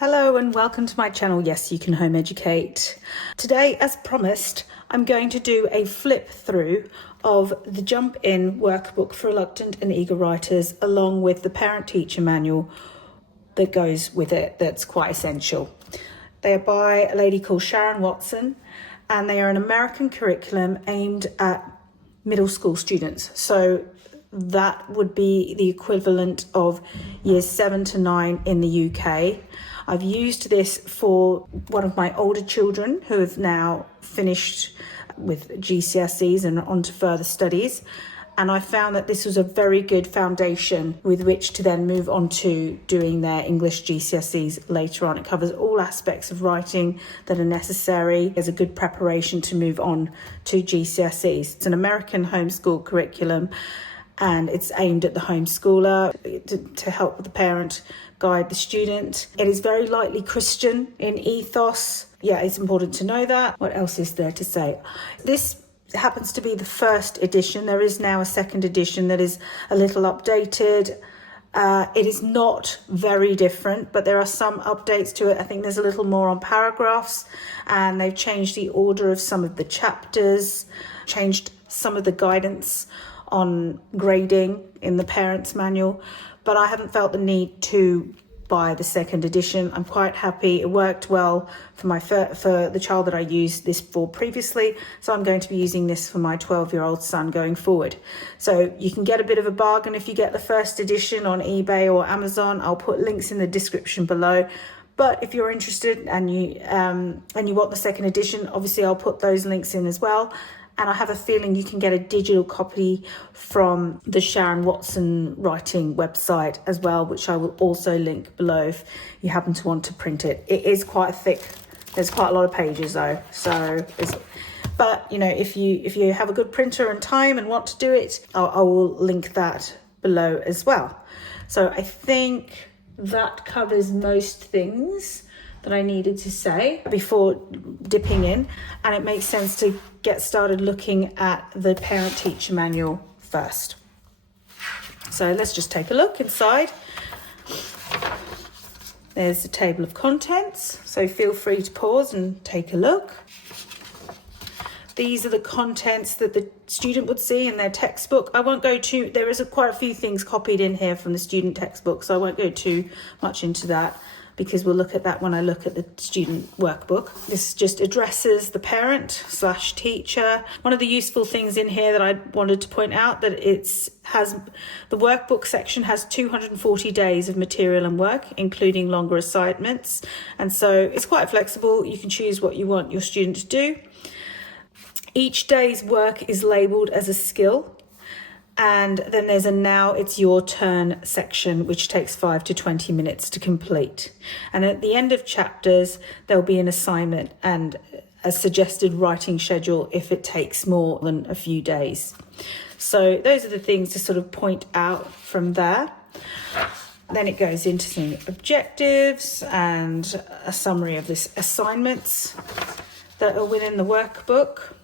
Hello and welcome to my channel, Yes You Can Home Educate. Today, as promised, I'm going to do a flip through of the Jump In workbook for reluctant and eager writers, along with the parent-teacher manual that goes with it that's quite essential. They are by a lady called Sharon Watson, and they are an American curriculum aimed at middle school students. So that would be the equivalent of years 7 to 9 in the UK. I've used this for one of my older children who have now finished with GCSEs and on to further studies. And I found that this was a very good foundation with which to then move on to doing their English GCSEs later on. It covers all aspects of writing that are necessary as a good preparation to move on to GCSEs. It's an American homeschool curriculum, and it's aimed at the homeschooler to help the parent guide the student. It is very lightly Christian in ethos. Yeah, it's important to know that. What else is there to say? This happens to be the first edition. There is now a second edition that is a little updated. It is not very different, but there are some updates to it. I think there's a little more on paragraphs, and they've changed the order of some of the chapters, changed some of the guidance on grading in the parents' manual, but I haven't felt the need to buy the second edition. I'm quite happy. It worked well for the child that I used this for previously, so I'm going to be using this for my 12-year-old son going forward. So you can get a bit of a bargain if you get the first edition on eBay or Amazon. I'll put links in the description below. But if you're interested and you want the second edition, obviously I'll put those links in as well. And I have a feeling you can get a digital copy from the Sharon Watson writing website as well, which I will also link below if you happen to want to print it. It is quite thick. There's quite a lot of pages though. But you know, if you have a good printer and time and want to do it, I will link that below as well. So I think that covers most things that I needed to say before dipping in, and it makes sense to get started looking at the parent-teacher manual first. So let's just take a look inside. There's the table of contents, so feel free to pause and take a look. These are the contents that the student would see in their textbook. I won't go too, there is quite a few things copied in here from the student textbook, so I won't go too much into that, because we'll look at that when I look at the student workbook. This just addresses the parent/teacher. One of the useful things in here that I wanted to point out, that the workbook section has 240 days of material and work, including longer assignments. And so it's quite flexible. You can choose what you want your student to do. Each day's work is labelled as a skill. And then there's a now it's your turn section, which takes 5 to 20 minutes to complete. And at the end of chapters, there'll be an assignment and a suggested writing schedule if it takes more than a few days. So those are the things to sort of point out from there. Then it goes into some objectives and a summary of this assignments that are within the workbook,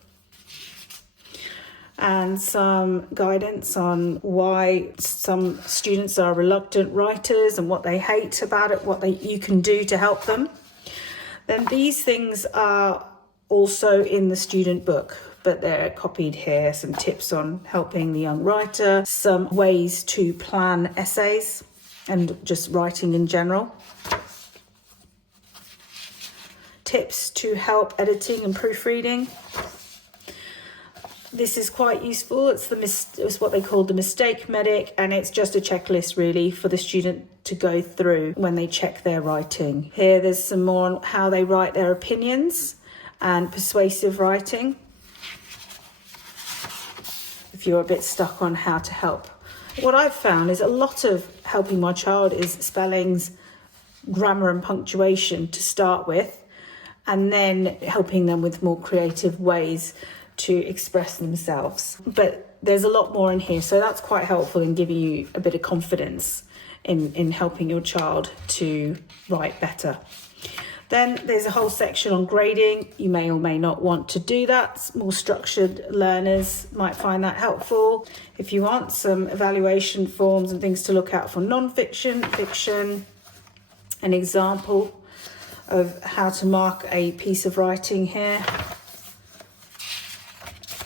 and some guidance on why some students are reluctant writers and what they hate about it, you can do to help them. Then these things are also in the student book, but they're copied here. Some tips on helping the young writer, some ways to plan essays and just writing in general. Tips to help editing and proofreading. This is quite useful. It's what they call the mistake medic, and it's just a checklist really for the student to go through when they check their writing. Here there's some more on how they write their opinions and persuasive writing, if you're a bit stuck on how to help. What I've found is a lot of helping my child is spellings, grammar and punctuation to start with, and then helping them with more creative ways to express themselves. But there's a lot more in here, so that's quite helpful in giving you a bit of confidence in helping your child to write better. Then there's a whole section on grading. You may or may not want to do that. More structured learners might find that helpful. If you want some evaluation forms and things to look out for non-fiction, fiction, an example of how to mark a piece of writing here.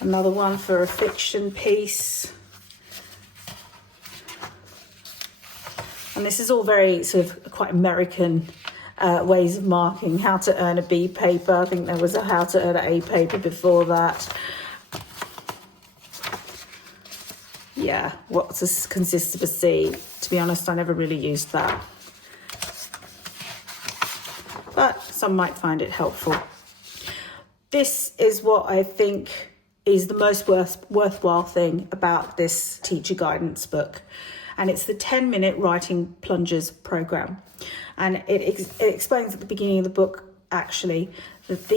Another one for a fiction piece. And this is all very sort of quite American ways of marking. How to earn a B paper. I think there was a how to earn an A paper before that. Yeah, what consists of a C? To be honest, I never really used that. But some might find it helpful. This is what I think is the most worthwhile thing about this teacher guidance book. And it's the 10-minute writing plungers program. And it explains at the beginning of the book, actually, that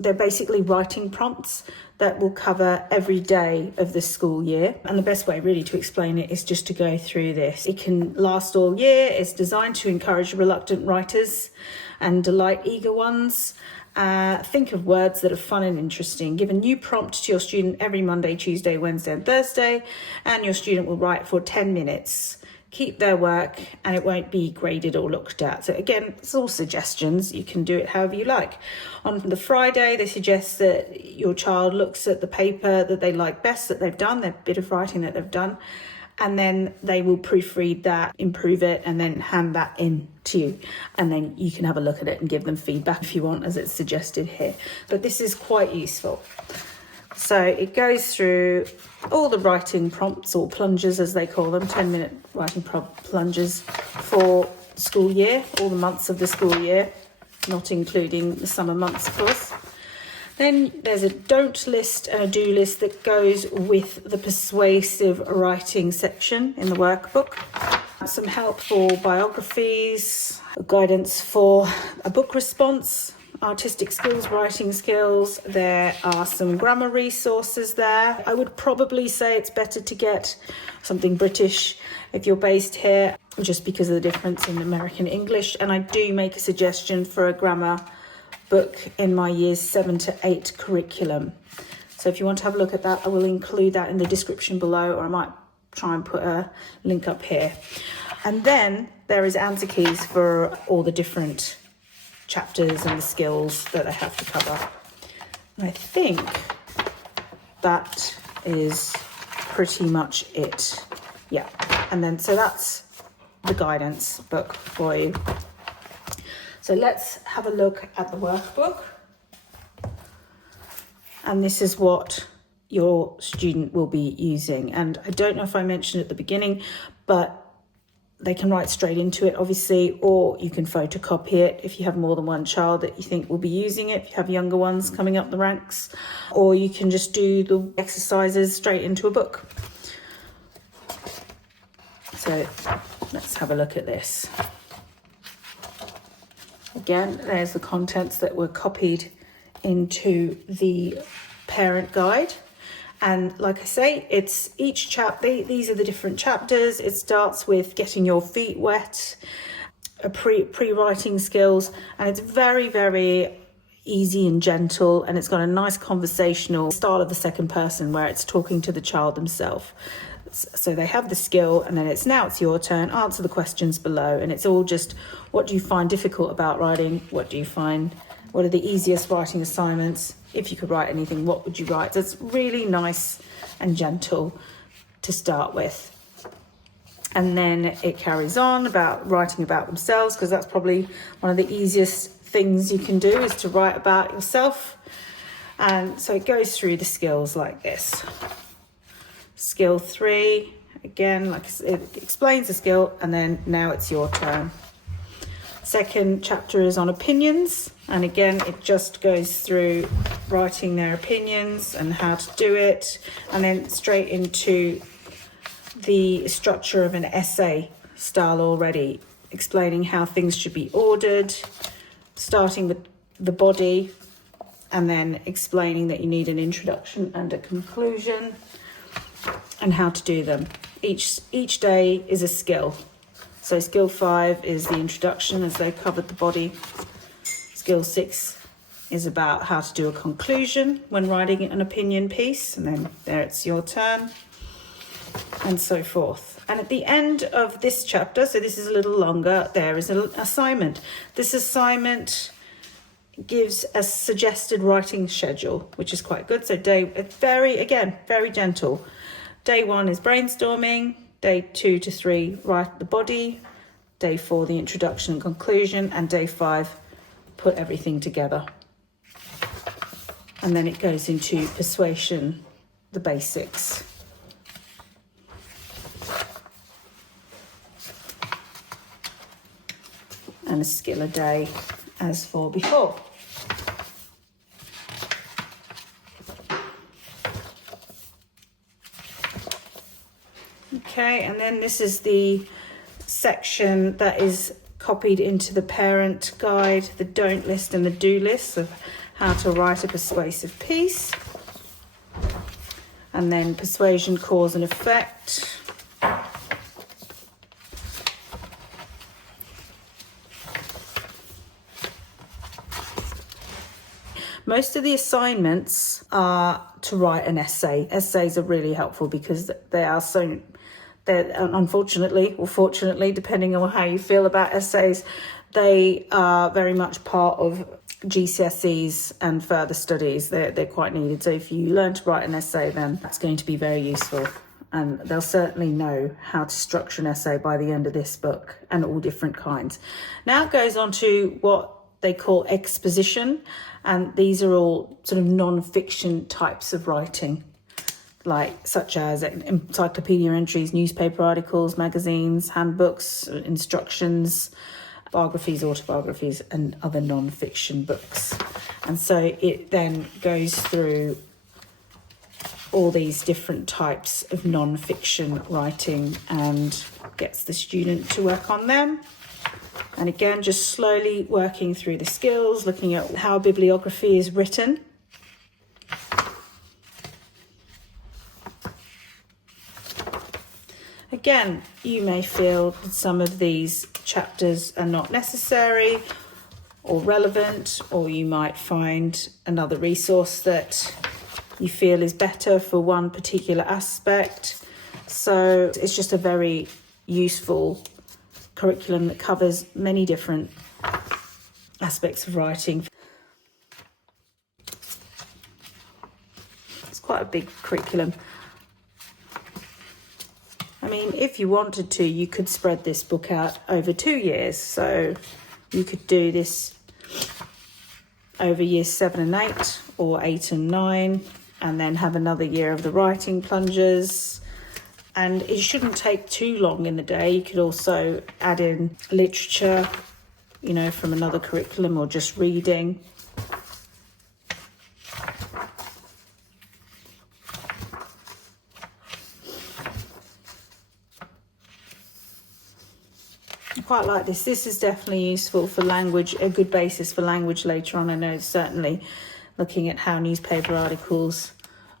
they're basically writing prompts that will cover every day of the school year. And the best way really to explain it is just to go through this. It can last all year. It's designed to encourage reluctant writers and delight eager ones. Think of words that are fun and interesting. Give a new prompt to your student every Monday, Tuesday, Wednesday and Thursday, and your student will write for 10 minutes. Keep their work and it won't be graded or looked at. So again, it's all suggestions. You can do it however you like. On the Friday, they suggest that your child looks at the paper that they like best that they've done, their bit of writing that they've done, and then they will proofread that, improve it, and then hand that in to you. And then you can have a look at it and give them feedback if you want, as it's suggested here. But this is quite useful. So it goes through all the writing prompts, or plungers as they call them, 10-minute writing plungers for the school year, all the months of the school year, not including the summer months, of course. Then there's a don't list and a do list that goes with the persuasive writing section in the workbook. Some help for biographies, guidance for a book response, artistic skills, writing skills. There are some grammar resources there. I would probably say it's better to get something British if you're based here, just because of the difference in American English. And I do make a suggestion for a grammar book in my years 7 to 8 curriculum. So if you want to have a look at that, I will include that in the description below, or I might try and put a link up here. And then there is answer keys for all the different chapters and the skills that I have to cover. And I think that is pretty much it. Yeah, and then so that's the guidance book for you. So let's have a look at the workbook. And this is what your student will be using. And I don't know if I mentioned at the beginning, but they can write straight into it, obviously, or you can photocopy it if you have more than one child that you think will be using it, if you have younger ones coming up the ranks, or you can just do the exercises straight into a book. So let's have a look at this. Again, there's the contents that were copied into the parent guide. And like I say, it's each chapter, these are the different chapters. It starts with getting your feet wet, pre-writing skills, and it's very, very easy and gentle, and it's got a nice conversational style of the second person where it's talking to the child themselves. So they have the skill, and then it's your turn, answer the questions below, and it's all just, what do you find difficult about writing? What are the easiest writing assignments? If you could write anything, what would you write? So it's really nice and gentle to start with. And then it carries on about writing about themselves, because that's probably one of the easiest things you can do, is to write about yourself. And so it goes through the skills like this. Skill 3, again, like it explains the skill, and then now it's your turn. Second chapter is on opinions, and again it just goes through writing their opinions and how to do it, and then straight into the structure of an essay style already, explaining how things should be ordered, starting with the body, and then explaining that you need an introduction and a conclusion, and how to do them. Each day is a skill. So skill 5 is the introduction, as they covered the body. Skill 6 is about how to do a conclusion when writing an opinion piece, and then there it's your turn, and so forth. And at the end of this chapter, so this is a little longer, there is an assignment. This assignment gives a suggested writing schedule, which is quite good. So very gentle. Day 1 is brainstorming. Day 2 to 3, write the body. Day 4, the introduction and conclusion. And day 5, put everything together. And then it goes into persuasion, the basics. And a skill a day as for before. Okay, and then this is the section that is copied into the parent guide, the don't list and the do list of how to write a persuasive piece. And then persuasion, cause and effect. Most of the assignments are to write an essay. Essays are really helpful because they're unfortunately or fortunately, depending on how you feel about essays, they are very much part of GCSEs and further studies. They're quite needed. So if you learn to write an essay, then that's going to be very useful. And they'll certainly know how to structure an essay by the end of this book, and all different kinds. Now it goes on to what they call exposition, and these are all sort of non-fiction types of writing, such as encyclopedia entries, newspaper articles, magazines, handbooks, instructions, biographies, autobiographies, and other non-fiction books. And so it then goes through all these different types of non-fiction writing and gets the student to work on them. And again, just slowly working through the skills, looking at how bibliography is written. Again, you may feel that some of these chapters are not necessary or relevant, or you might find another resource that you feel is better for one particular aspect. So it's just a very useful curriculum that covers many different aspects of writing. It's quite a big curriculum. I mean, if you wanted to, you could spread this book out over 2 years. So you could do this over years 7 and 8, or 8 and 9, and then have another year of the writing plungers. And it shouldn't take too long in the day. You could also add in literature, from another curriculum, or just reading. I quite like this. This is definitely useful for language, a good basis for language later on. I know certainly looking at how newspaper articles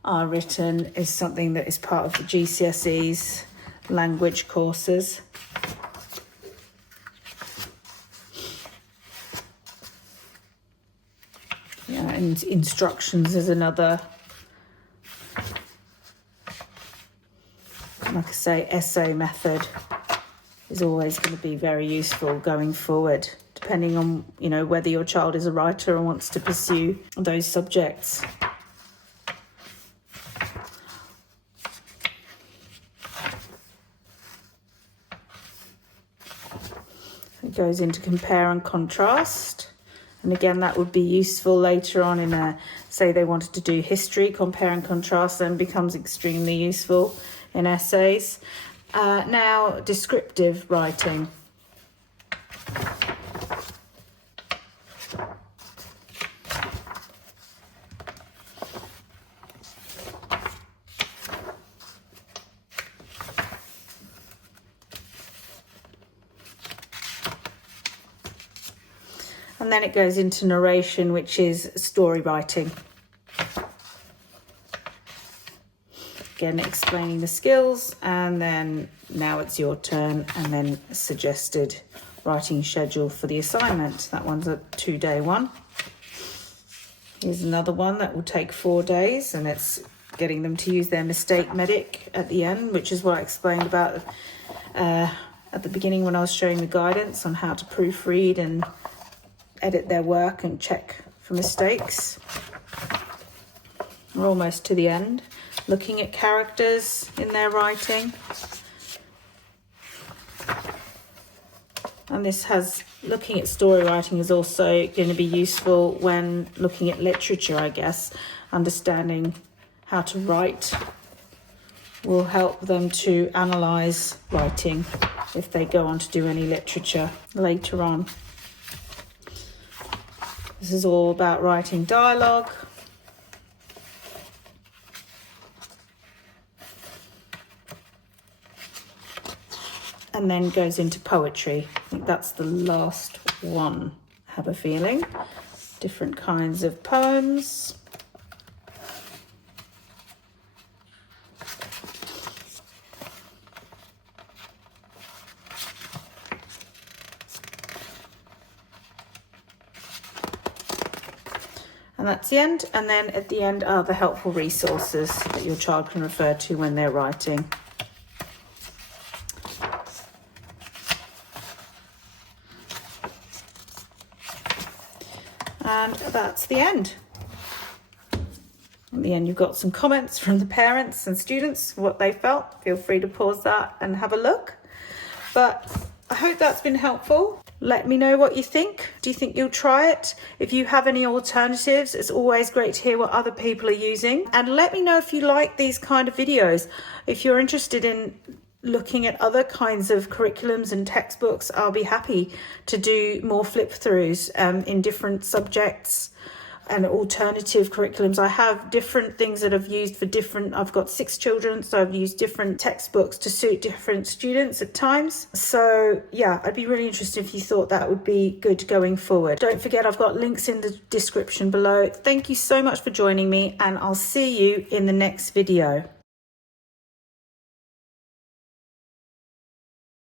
are written is something that is part of the GCSE's language courses. Yeah, and instructions is another, like I say, essay method is always going to be very useful going forward, depending on, whether your child is a writer or wants to pursue those subjects. It goes into compare and contrast. And again, that would be useful later on in say they wanted to do history. Compare and contrast then becomes extremely useful in essays. Now, descriptive writing. And then it goes into narration, which is story writing. Again, explaining the skills, and then now it's your turn, and then a suggested writing schedule for the assignment. That one's a 2-day one. Here's another one that will take 4 days, and it's getting them to use their mistake medic at the end, which is what I explained about at the beginning when I was showing the guidance on how to proofread and edit their work and check for mistakes. We're almost to the end. Looking at characters in their writing. And this has, looking at story writing is also going to be useful when looking at literature, I guess. Understanding how to write will help them to analyse writing if they go on to do any literature later on. This is all about writing dialogue. And then goes into poetry. I think that's the last one, I have a feeling. Different kinds of poems. And that's the end. And then at the end are the helpful resources that your child can refer to when they're writing. And that's the end. At the end, you've got some comments from the parents and students, what they felt. Feel free to pause that and have a look. But I hope that's been helpful. Let me know what you think. Do you think you'll try it? If you have any alternatives, it's always great to hear what other people are using. And let me know if you like these kind of videos. If you're interested in looking at other kinds of curriculums and textbooks, I'll be happy to do more flip throughs in different subjects and alternative curriculums. I have different things that I've used for different, I've got 6 children, so I've used different textbooks to suit different students at times. So yeah, I'd be really interested if you thought that would be good going forward. Don't forget, I've got links in the description below. Thank you so much for joining me, and I'll see you in the next video.